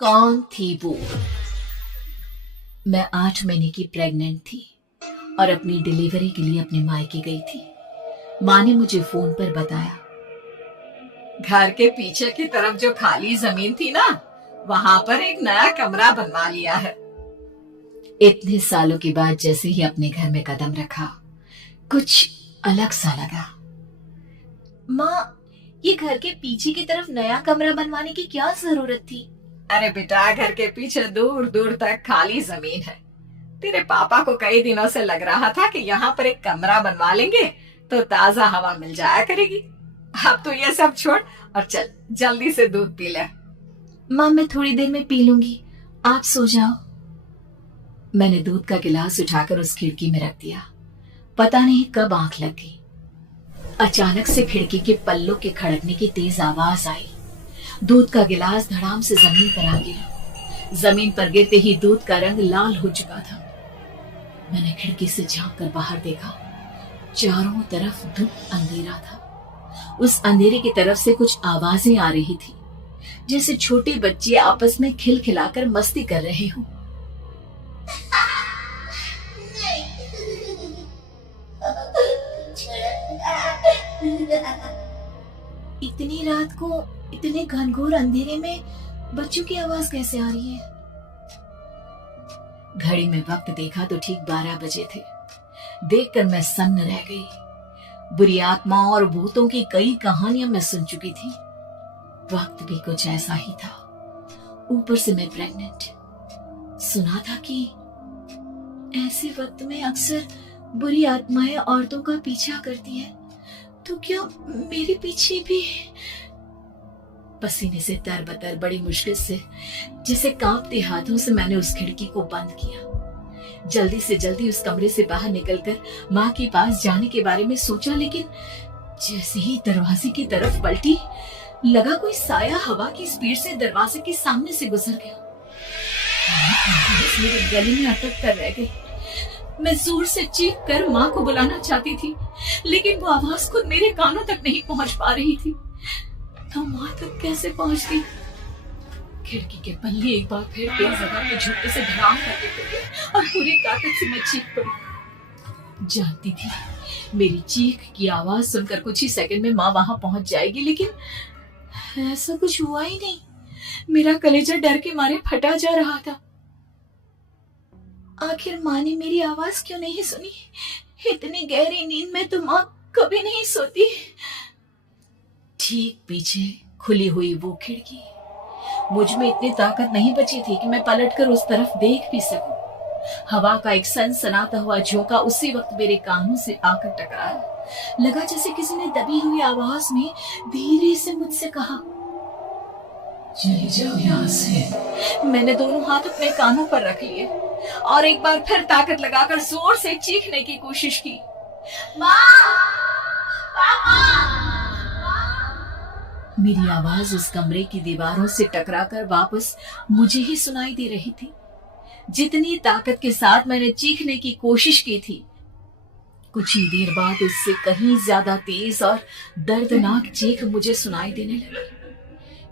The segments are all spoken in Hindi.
कौन थी वो? मैं 8 महीने की प्रेग्नेंट थी और अपनी डिलीवरी के लिए अपने मायके गई थी। माँ ने मुझे फोन पर बताया, घर के पीछे की तरफ जो खाली जमीन थी ना, वहां पर एक नया कमरा बनवा लिया है। इतने सालों के बाद जैसे ही अपने घर में कदम रखा, कुछ अलग सा लगा। माँ, ये घर के पीछे की तरफ नया कमरा बनवाने की क्या जरूरत थी? अरे बेटा, घर के पीछे दूर दूर तक खाली जमीन है। तेरे पापा को कई दिनों से लग रहा था कि यहाँ पर एक कमरा बनवा लेंगे तो ताजा हवा मिल जाया करेगी। अब तो ये सब छोड़ और चल जल्दी से दूध पी ले। माँ, मैं थोड़ी देर में पी लूंगी, आप सो जाओ। मैंने दूध का गिलास उठाकर उस खिड़की में रख दिया। पता नहीं कब आंख लग गई। अचानक से खिड़की के पल्लों के खड़कने की तेज आवाज आई। दूध का गिलास धड़ाम से जमीन पर आ गिरा। जमीन पर गिरते ही दूध का रंग लाल हो चुका था। मैंने खिड़की से झांक कर बाहर देखा। चारों तरफ धुंध अंधेरा था। उस अंधेरे की तरफ से कुछ आवाजें आ रही थी, जैसे छोटे बच्चे आपस में खिलखिलाकर मस्ती कर रहे हों। इतनी रात को इतने घनघोर अंधेरे में बच्चों की आवाज कैसे आ रही है? घड़ी में वक्त देखा तो ठीक 12 बजे थे। देखकर मैं सन्न रह गई। बुरी आत्माओं और भूतों की कई कहानियां मैं सुन चुकी थी। वक्त भी कुछ ऐसा ही था। ऊपर से मैं प्रेग्नेंट। सुना था कि ऐसे वक्त में अक्सर बुरी आत्माएं औरतों का पीछा करती है, तो क्या मेरे पीछे भी? पसीने से तरबतर बड़ी मुश्किल से, जिसे कांपते हाथों से मैंने उस खिड़की को बंद किया। जल्दी से जल्दी उस कमरे से बाहर निकलकर माँ के पास जाने के बारे में सोचा, लेकिन जैसे ही दरवाजे की तरफ पलटी, लगा कोई साया हवा की स्पीड से दरवाजे के सामने से गुजर गया। मेरे गले में अटक कर रह गई। मैं जोर से चीख कर माँ को बुलाना चाहती थी, लेकिन वो आवाज खुद मेरे कानों तक नहीं पहुंच पा रही थी। तो माँ तक कैसे पहुंचती? खिड़की के पल्ले एक बार फिर तेज हवा के झोंके से धड़ाम करके गिरे और पूरी ताकत से मैं चीख पड़ी। जानती थी मेरी चीख की आवाज सुनकर कुछ ही सेकंड में माँ वहां पहुंच जाएगी, लेकिन ऐसा कुछ हुआ ही नहीं। मेरा कलेजा डर के मारे फटा जा रहा था। आखिर माँ ने मेरी आवाज क्यों नहीं सुनी? इतनी गहरी नींद में तो माँ कभी नहीं सोती। ठीक पीछे खुली हुई वो खिड़की। मुझ में इतनी ताकत नहीं बची थी कि मैं पलटकर उस तरफ देख भी सकूं। हवा का एक सनसनाता हुआ झोंका उसी वक्त मेरे कानों से आकर टकराया। लगा जैसे किसी ने दबी हुई आवाज में धीरे से मुझसे कहा, चली जाओ यहाँ से। मैंने दोनों हाथ अपने कानों पर रख लिए और एक बार फिर ताकत लगाकर जोर से चीखने की कोशिश की। मेरी आवाज उस कमरे की दीवारों से टकराकर वापस मुझे ही सुनाई दे रही थी। जितनी ताकत के साथ मैंने चीखने की कोशिश की थी, कुछ ही देर बाद उससे कहीं ज्यादा तेज और दर्दनाक चीख मुझे सुनाई देने लगी।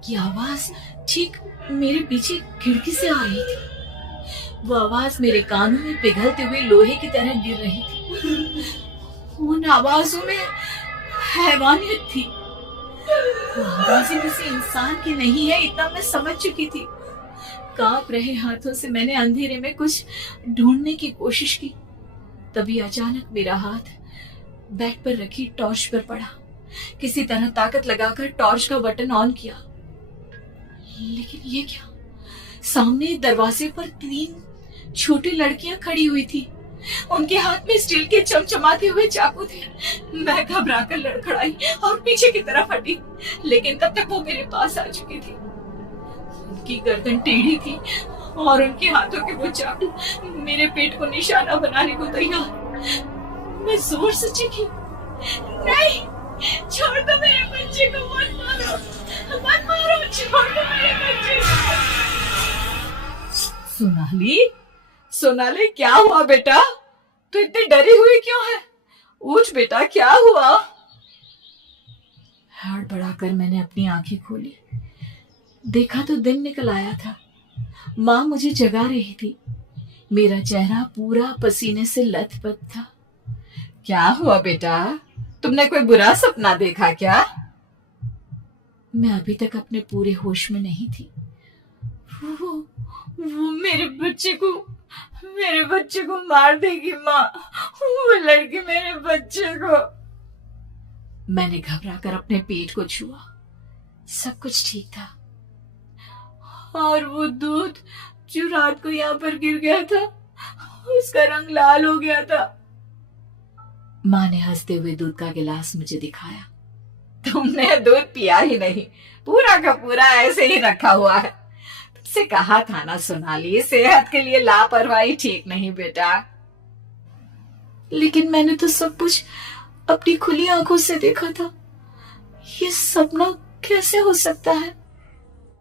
कि आवाज ठीक मेरे पीछे खिड़की से आ रही थी। वो आवाज मेरे कानों में पिघलते हुए लोहे की तरह गिर रही थी। उन आवाजों में हैवानियत थी। वो आवाजें किसी इंसान की नहीं है, इतना मैं समझ चुकी थी। कांप रहे हाथों से मैंने अंधेरे में कुछ ढूंढने की कोशिश की। तभी अचानक मेरा हाथ बेड पर रखी टॉर्च पर पड़ा। किसी तरह ताकत लगाकर टॉर्च का बटन ऑन किया, लेकिन ये क्या? सामने दरवाजे पर 3 छोटी लड़कियां खड़ी हुई थी। उनके हाथ में स्टील के चमचमाते हुए चाकू थे। मैं घबराकर लड़खड़ाई और पीछे की तरफ हटी, लेकिन तब तक वो मेरे पास आ चुकी थी। उनकी गर्दन टेढ़ी थी और उनके हाथों के वो चाकू मेरे पेट को निशाना बनाने को तैयार। मैं जोर से चीखी, नहीं, छोड़ दो मेरे बच्चे को, मत मारो, मत मारो, छोड़ दो मेरे बच्चे को। सोनाली, क्या हुआ बेटा? तू इतनी डरी हुई क्यों है? उठ बेटा, क्या हुआ? हड़बड़ाकर मैंने अपनी आंखें खोली। देखा तो दिन निकल आया था। माँ मुझे जगा रही थी। मेरा चेहरा पूरा पसीने से लथपथ था। क्या हुआ बेटा, तुमने कोई बुरा सपना देखा क्या? मैं अभी तक अपने पूरे होश में नहीं थी। वो मेरे बच्चे को मार देगी माँ। वो लड़की मेरे बच्चे को। मैंने घबराकर अपने पेट को छुआ। सब कुछ ठीक था। और वो दूध जो रात को यहाँ पर गिर गया था, उसका रंग लाल हो गया था। माँ ने हंसते हुए दूध का गिलास मुझे दिखाया। तुमने दूध पिया ही नहीं, पूरा का पूरा ऐसे ही रखा हुआ है। तुमसे कहा था ना सोनाली, सेहत के लिए लापरवाही ठीक नहीं बेटा। लेकिन मैंने तो सब कुछ अपनी खुली आंखों से देखा था। ये सपना कैसे हो सकता है?